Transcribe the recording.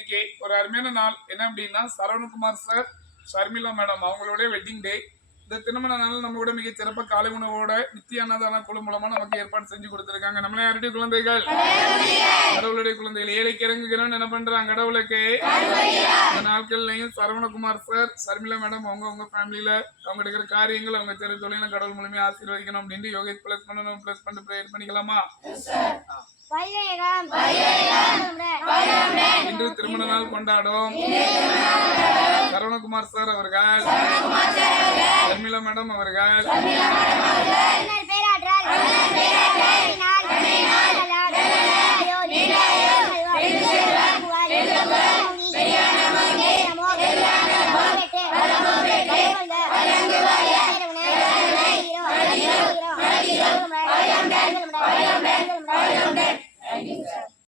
இன்னைக்கு ஒரு அருமையான நாள். என்ன அப்படின்னா சரவணகுமார் சார், ஷர்மிளா மேடம் அவங்களுடைய வெட்டிங் டே. இந்த திருமண நாள் நம்ம கூட மிக சிறப்பாக காலை உணவோட நித்திய அன்னதான குழு மூலமா நமக்கு ஏற்பாடு செஞ்சு கொடுத்துருக்காங்க. நம்மளே யாருடைய குழந்தைகள், கடவுளுடைய குழந்தைகள். ஏழைக்கு இறங்குகிறோம் என்ன பண்றாங்க கடவுளுக்கு. இந்த நாட்கள்லையும் சரவணகுமார் சார், ஷர்மிளா மேடம் அவங்க ஃபேமிலியில அவங்க எடுக்கிற காரியங்கள் அவங்க தெரு தொழில கடவுள் மூலமே ஆசீர்வதிக்கணும் அப்படின்ட்டு யோகேஷ் பிளஸ் பண்ணணும். பிளஸ் பண்ணிட்டு ப்ரேயர் பண்ணிக்கலாமா? இன்று திருமண நாள் கொண்டாடும் சரவணகுமார் சார் அவர்கள், ஷர்மிளா மேடம் அவர்கள்